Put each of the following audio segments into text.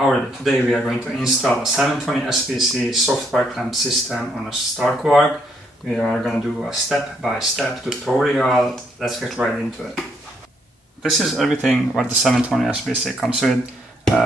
Alright, today we are going to install a 720 SPC software clamp system on a Stark Varg. We are going to do a step-by-step tutorial. Let's get right into it. This is everything what the 720 SPC comes with.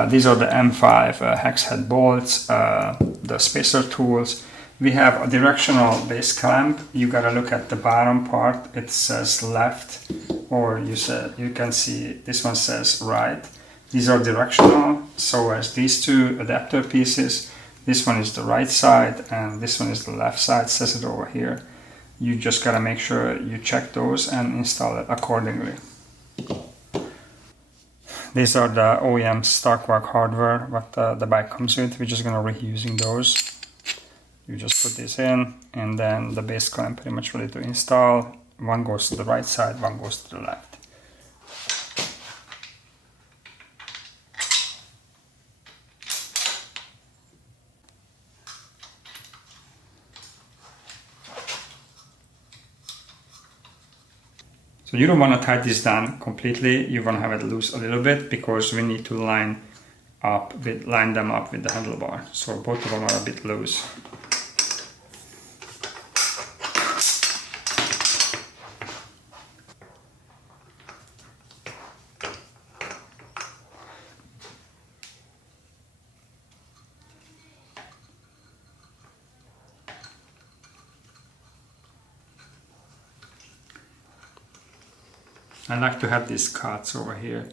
These are the M5 hex head bolts, the spacer tools. We have a directional base clamp. You gotta look at the bottom part. It says left, or you can see this one says right. These are directional, so as these two adapter pieces. This one is the right side and this one is the left side, says it over here. You just gotta make sure you check those and install it accordingly. These are the OEM Stark Varg hardware what the bike comes with. We're just gonna be reusing those. You just put this in and then the base clamp pretty much ready to install. One goes to the right side, one goes to the left. So you don't want to tie this down completely, you want to have it loose a little bit because we need to line them up with the handlebar. So both of them are a bit loose. I like to have these cuts over here.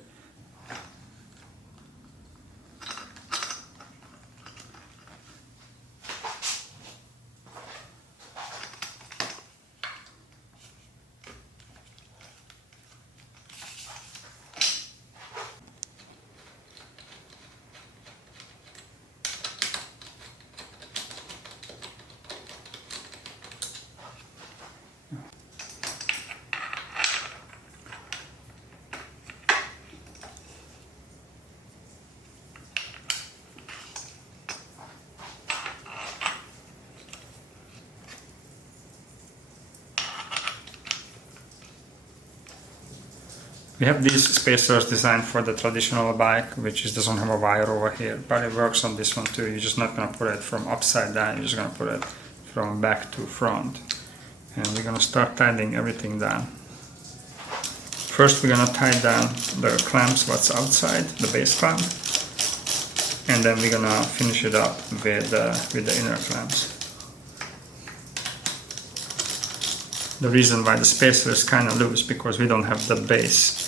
We have these spacers designed for the traditional bike, which doesn't have a wire over here, but it works on this one too. You're just not going to put it from upside down, you're just going to put it from back to front. And we're going to start tightening everything down. First we're going to tie down the clamps what's outside, the base clamp, and then we're going to finish it up with the inner clamps. The reason why the spacer is kind of loose because we don't have the base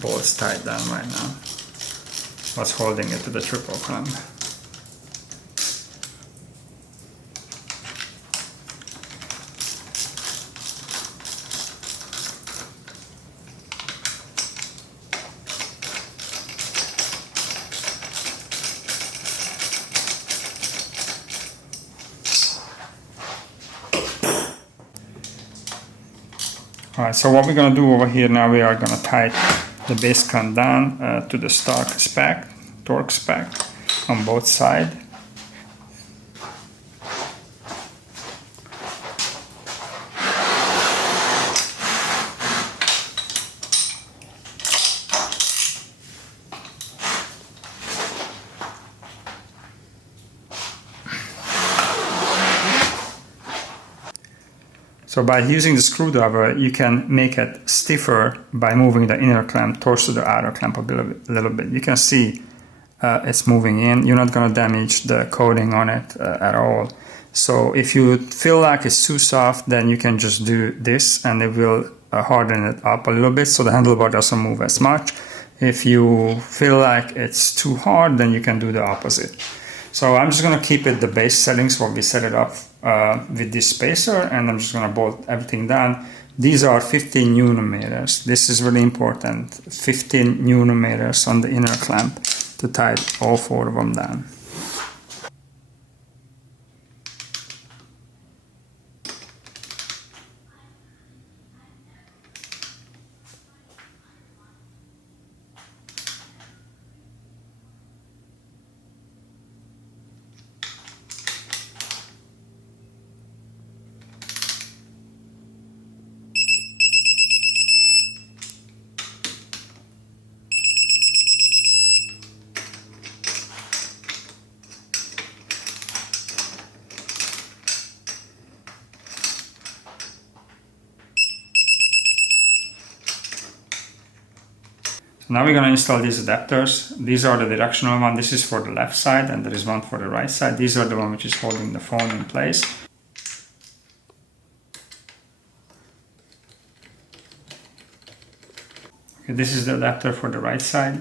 bolts tied down right now. What's holding it to the triple clamp. Alright, so what we're going to do over here now, we are going to tie the base clamp down to the Stark spec, torque spec on both sides. So by using the screwdriver, you can make it stiffer by moving the inner clamp towards the outer clamp a little bit. You can see it's moving in. You're not going to damage the coating on it at all. So if you feel like it's too soft, then you can just do this and it will harden it up a little bit so the handlebar doesn't move as much. If you feel like it's too hard, then you can do the opposite. So I'm just going to keep it the base settings what we set it up with this spacer, and I'm just going to bolt everything down. These are 15 Newton meters. This is really important. 15 Newton meters on the inner clamp to tie all four of them down. So now we're going to install these adapters. These are the directional one. This is for the left side and there is one for the right side. These are the one which is holding the phone in place. Okay, this is the adapter for the right side.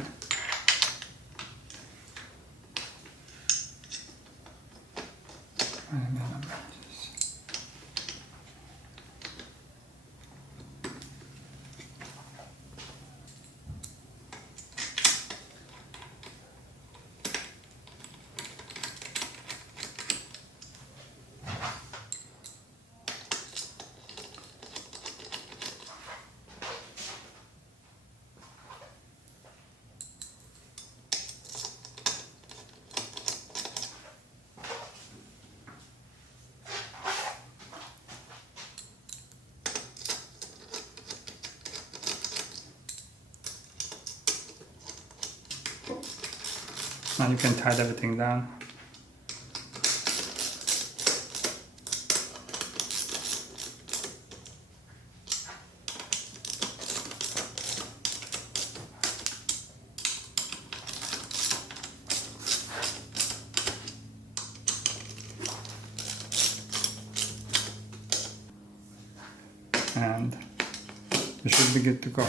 Now you can tighten everything down. And you should be good to go.